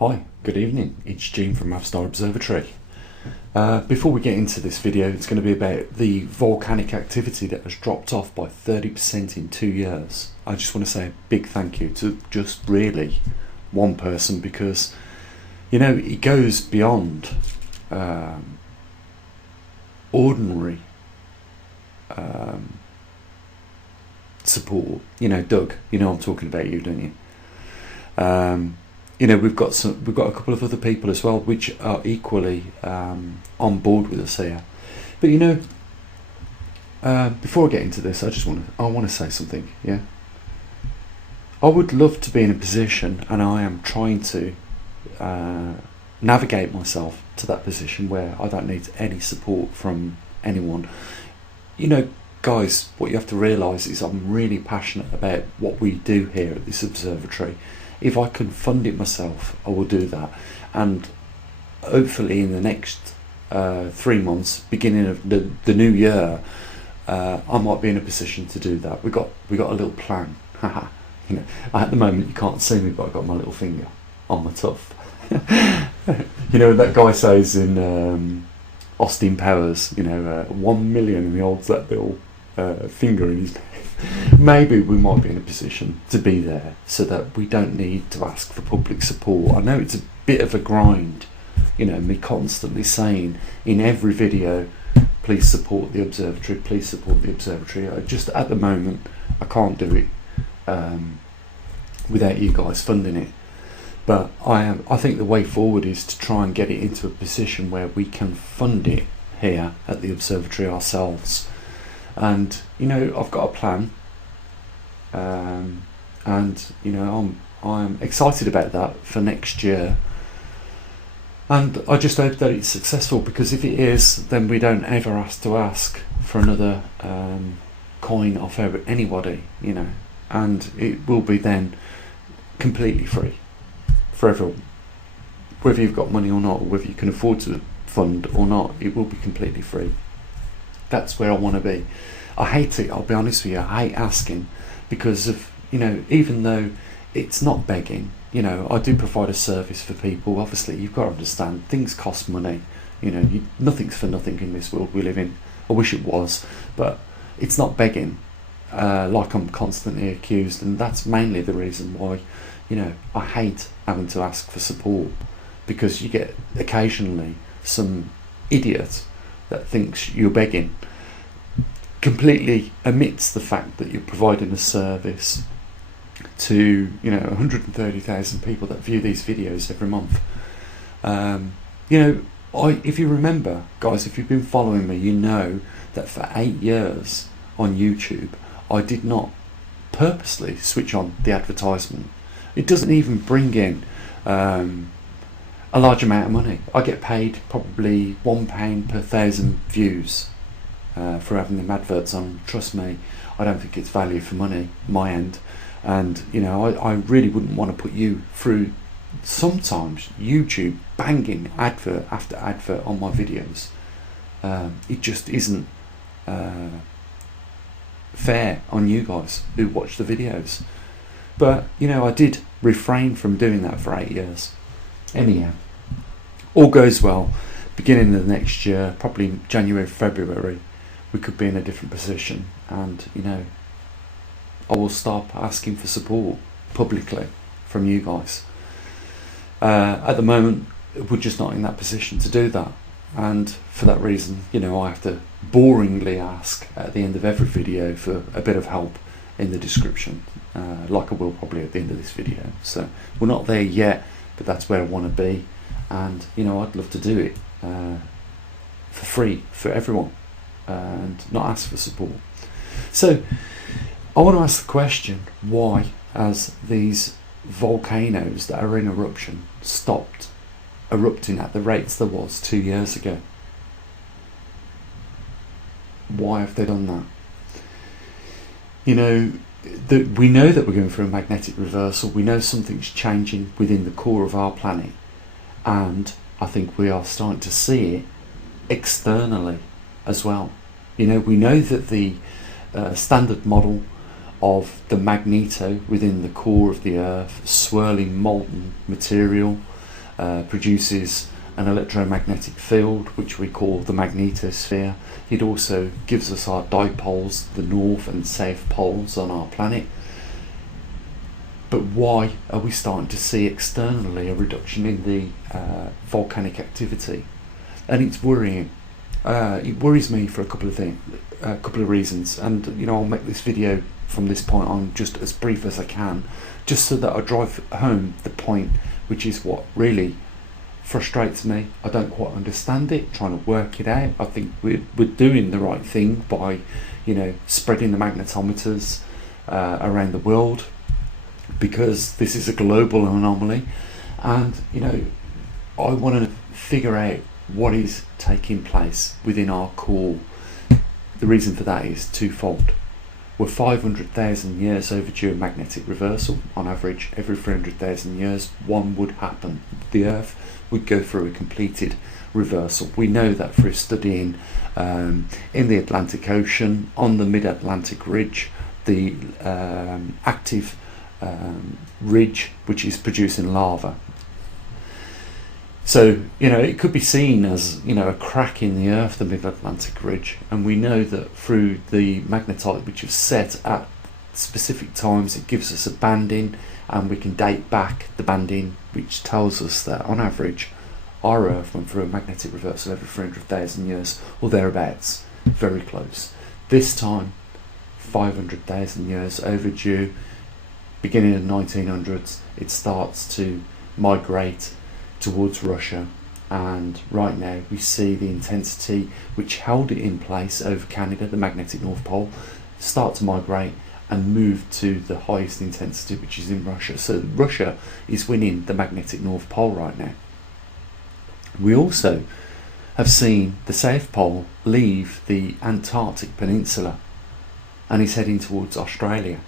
Hi, good evening. It's Gene from maverickstar Observatory. Before we get into this video, it's going to be about the volcanic activity that has dropped off by 30% in 2 years. I just want to say a big thank you to just really one person, because you know it goes beyond ordinary support. You know, Doug, you know I'm talking about you, don't you? You know, we've got a couple of other people as well which are equally on board with us here. But you know, before I get into this, I want to say something. Yeah, I would love to be in a position, and I am trying to navigate myself to that position where I don't need any support from anyone. You know, guys, what you have to realise is I'm really passionate about what we do here at this observatory. If I can fund it myself, I will do that, and hopefully in the next 3 months, beginning of the new year, I might be in a position to do that. We got a little plan. You know, at the moment you can't see me, but I've got my little finger on my tuff. You know, that guy says in Austin Powers, you know, 1 million, and he holds that little finger in his mouth. Maybe we might be in a position to be there so that we don't need to ask for public support. I know it's a bit of a grind, you know, me constantly saying in every video, please support the observatory, please support the observatory. Just at the moment I can't do it without you guys funding it. But I think the way forward is to try and get it into a position where we can fund it here at the observatory ourselves. And you know, I've got a plan, and you know, I'm excited about that for next year, and I just hope that it's successful, because if it is, then we don't ever have to ask for another coin off anybody, you know, and it will be then completely free for everyone, whether you've got money or not, or whether you can afford to fund or not. It will be completely free. That's where I want to be. I hate it, I'll be honest with you, I hate asking, because of, you know, even though it's not begging, you know, I do provide a service for people. Obviously you've got to understand, things cost money, you know, nothing's for nothing in this world we live in. I wish it was, but it's not begging, like I'm constantly accused, and that's mainly the reason why, you know, I hate having to ask for support, because you get occasionally some idiot that thinks you're begging, completely omits the fact that you're providing a service to, you know, 130,000 people that view these videos every month. You know, if you remember, guys, if you've been following me, you know that for 8 years on YouTube I did not purposely switch on the advertisement. It doesn't even bring in a large amount of money. I get paid probably £1 per 1,000 views for having them adverts on. Trust me, I don't think it's value for money, my end. And you know, I really wouldn't want to put you through sometimes YouTube banging advert after advert on my videos. It just isn't fair on you guys who watch the videos. But you know, I did refrain from doing that for 8 years. Anyhow, all goes well, beginning of the next year, probably January, February, we could be in a different position, and you know, I will stop asking for support publicly from you guys. At the moment we're just not in that position to do that, and for that reason, you know, I have to boringly ask at the end of every video for a bit of help in the description, like I will probably at the end of this video. So we're not there yet, but that's where I want to be, and you know, I'd love to do it for free for everyone and not ask for support. So I want to ask the question, why has these volcanoes that are in eruption stopped erupting at the rates there was 2 years ago? Why have they done that? You know, we know that we're going through a magnetic reversal. We know something's changing within the core of our planet, and I think we are starting to see it externally as well. You know, we know that the standard model of the magneto within the core of the earth, swirling molten material, produces an electromagnetic field which we call the magnetosphere. It also gives us our dipoles, the north and south poles on our planet. But why are we starting to see externally a reduction in the volcanic activity? And it's worrying. It worries me for a couple of reasons. And I'll make this video from this point on just as brief as I can, just so that I drive home the point, which is what really frustrates me. I don't quite understand it, trying to work it out. I think we're doing the right thing by spreading the magnetometers around the world, because this is a global anomaly, and I want to figure out what is taking place within our core. The reason for that is twofold. We're 500,000 years overdue a magnetic reversal. On average, every 300,000 years, one would happen. The Earth would go through a completed reversal. We know that through studying in the Atlantic Ocean, on the mid-Atlantic ridge, the active ridge which is producing lava. So it could be seen as a crack in the earth, the mid-Atlantic ridge, and we know that through the magnetite which is set at specific times, it gives us a banding, and we can date back the banding, which tells us that on average our earth went through a magnetic reversal every 300,000 years or thereabouts, very close. This time 500,000 years overdue. Beginning of the 1900s, it starts to migrate towards Russia, and right now we see the intensity which held it in place over Canada, the magnetic North Pole, start to migrate and move to the highest intensity, which is in Russia. So Russia is winning the magnetic North Pole right now. We also have seen the South Pole leave the Antarctic Peninsula and is heading towards Australia.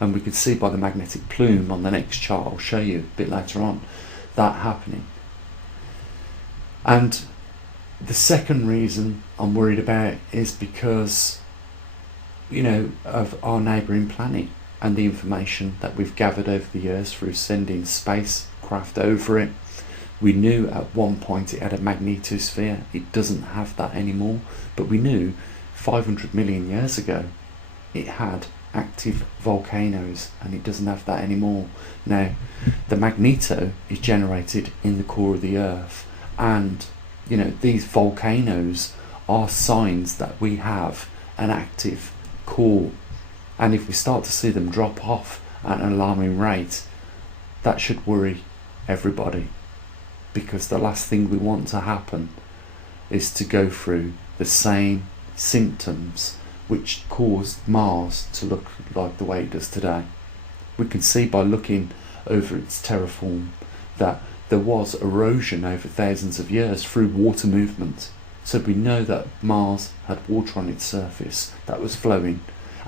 And we can see by the magnetic plume on the next chart, I'll show you a bit later on, that happening. And the second reason I'm worried about is because of our neighbouring planet and the information that we've gathered over the years through sending spacecraft over it. We knew at one point it had a magnetosphere. It doesn't have that anymore, but we knew 500 million years ago it had active volcanoes, and it doesn't have that anymore. Now, the magneto is generated in the core of the earth, and these volcanoes are signs that we have an active core, and if we start to see them drop off at an alarming rate, that should worry everybody, because the last thing we want to happen is to go through the same symptoms which caused Mars to look like the way it does today. We can see by looking over its terraform that there was erosion over thousands of years through water movement. So we know that Mars had water on its surface that was flowing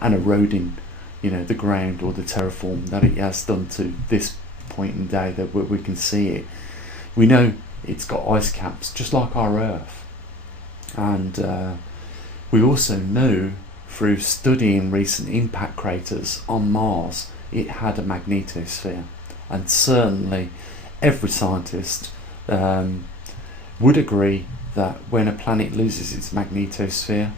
and eroding, the ground or the terraform that it has done to this point in day that we can see it. We know it's got ice caps just like our Earth, and we also know through studying recent impact craters on Mars, it had a magnetosphere, and certainly every scientist would agree that when a planet loses its magnetosphere,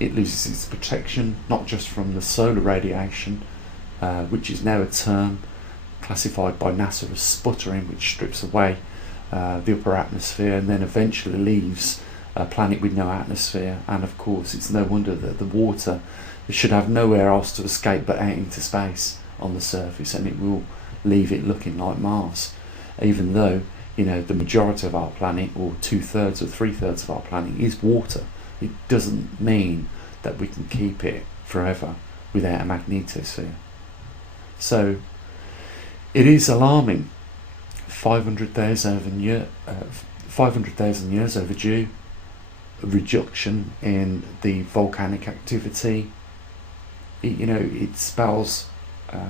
it loses its protection, not just from the solar radiation, which is now a term classified by NASA as sputtering, which strips away the upper atmosphere and then eventually leaves a planet with no atmosphere. And of course it's no wonder that the water should have nowhere else to escape but out into space on the surface, and it will leave it looking like Mars, even though the majority of our planet, or 2/3 or 3/3 of our planet, is water. It doesn't mean that we can keep it forever without a magnetosphere. So it is alarming. 500,000 years overdue, a reduction in the volcanic activity. It spells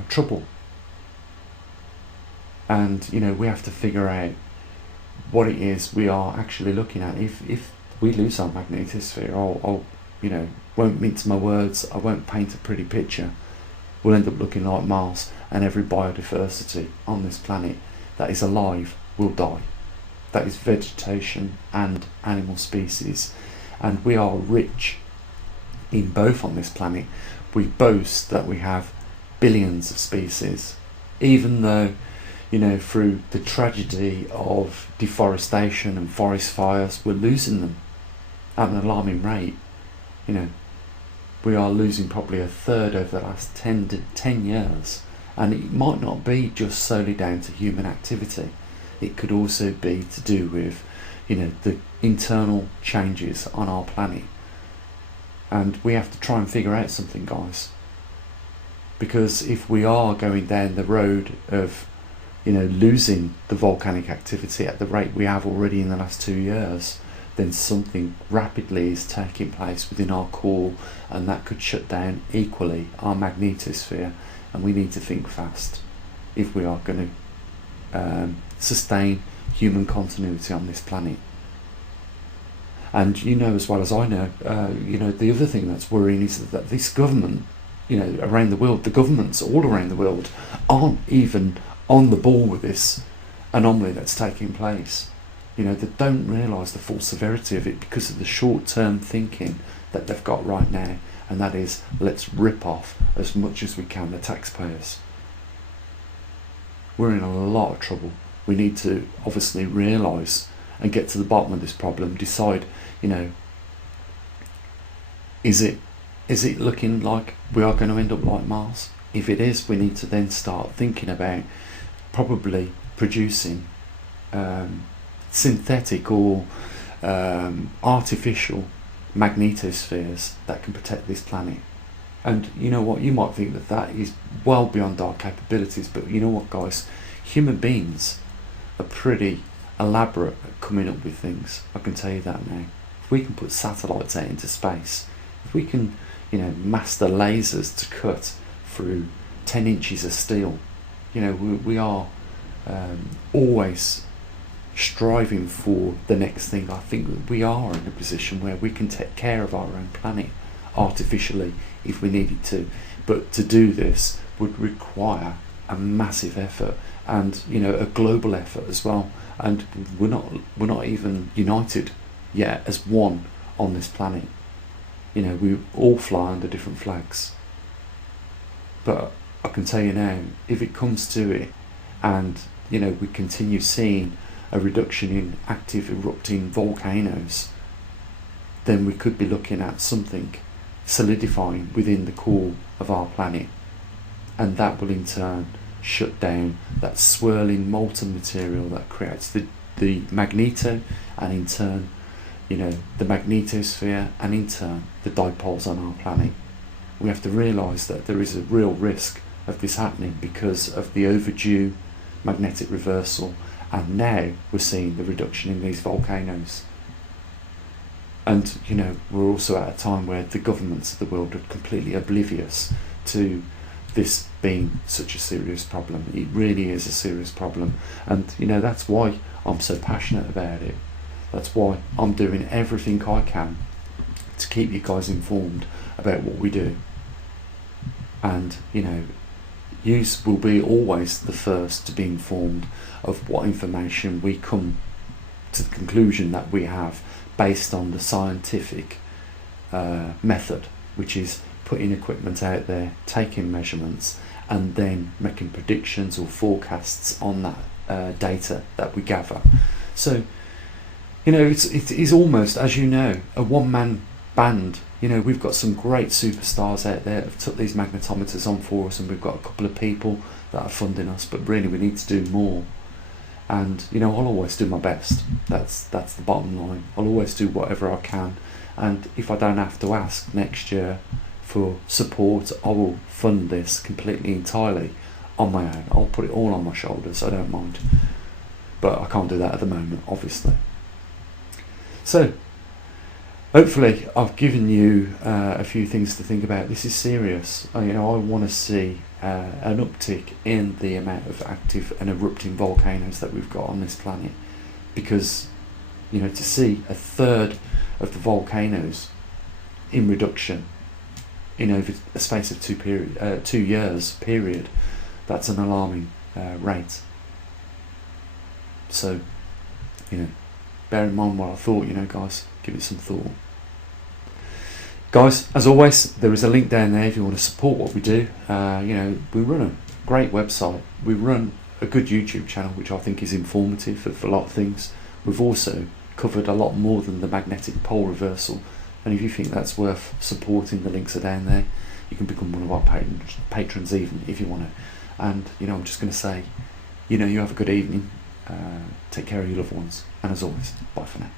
trouble, and we have to figure out what it is we are actually looking at. If we lose our magnetosphere, I'll won't mince my words, I won't paint a pretty picture. We'll end up looking like Mars, and every biodiversity on this planet that is alive will die. that is vegetation and animal species, and we are rich in both on this planet. We boast that we have billions of species, even though, through the tragedy of deforestation and forest fires, we're losing them at an alarming rate. We are losing probably a third over the last 10 years, and it might not be just solely down to human activity. It could also be to do with the internal changes on our planet, and we have to try and figure out something, guys, because if we are going down the road of losing the volcanic activity at the rate we have already in the last 2 years, then something rapidly is taking place within our core, and that could shut down equally our magnetosphere, and we need to think fast if we are going to sustain human continuity on this planet. And as well as I know, the other thing that's worrying is that this government, around the world, the governments all around the world aren't even on the ball with this anomaly that's taking place. They don't realise the full severity of it because of the short-term thinking that they've got right now, and that is, let's rip off as much as we can the taxpayers. We're in a lot of trouble. We need to obviously realise and get to the bottom of this problem, decide, is it looking like we are going to end up like Mars? If it is, we need to then start thinking about probably producing synthetic or artificial magnetospheres that can protect this planet. And you know what, you might think that is well beyond our capabilities, but you know what, guys, human beings are pretty elaborate at coming up with things. I can tell you that now. If we can put satellites out into space, if we can master lasers to cut through 10 inches of steel, we are always striving for the next thing. I think that we are in a position where we can take care of our own planet artificially if we needed to, but to do this would require a massive effort, and a global effort as well, and we're not even united yet as one on this planet. We all fly under different flags, but I can tell you now, if it comes to it, and we continue seeing a reduction in active erupting volcanoes, then we could be looking at something solidifying within the core of our planet, and that will in turn shut down that swirling molten material that creates the magneto, and in turn the magnetosphere, and in turn the dipoles on our planet. We have to realise that there is a real risk of this happening because of the overdue magnetic reversal, and now we're seeing the reduction in these volcanoes. And we're also at a time where the governments of the world are completely oblivious to this being such a serious problem. It really is a serious problem, and that's why I'm so passionate about it. That's why I'm doing everything I can to keep you guys informed about what we do. And you will be always the first to be informed of what information we come to the conclusion that we have based on the scientific method, which is putting equipment out there, taking measurements, and then making predictions or forecasts on that data that we gather. So it is almost, as a one-man band. We've got some great superstars out there that have took these magnetometers on for us, and we've got a couple of people that are funding us, but really we need to do more. And I'll always do my best. That's the bottom line. I'll always do whatever I can, and if I don't have to ask next year for support, I will fund this completely entirely on my own. I'll put it all on my shoulders, I don't mind, but I can't do that at the moment, obviously. So hopefully I've given you a few things to think about. This is serious. I want to see an uptick in the amount of active and erupting volcanoes that we've got on this planet, because to see a third of the volcanoes in reduction in over a space of 2 years period, that's an alarming rate. So bear in mind what I thought, guys. Give it some thought. Guys, as always, there is a link down there if you want to support what we do. We run a great website. We run a good YouTube channel, which I think is informative for a lot of things. We've also covered a lot more than the magnetic pole reversal. And if you think that's worth supporting, the links are down there. You can become one of our patrons even if you want to. And, I'm just going to say, you have a good evening. Take care of your loved ones. And as always, bye for now.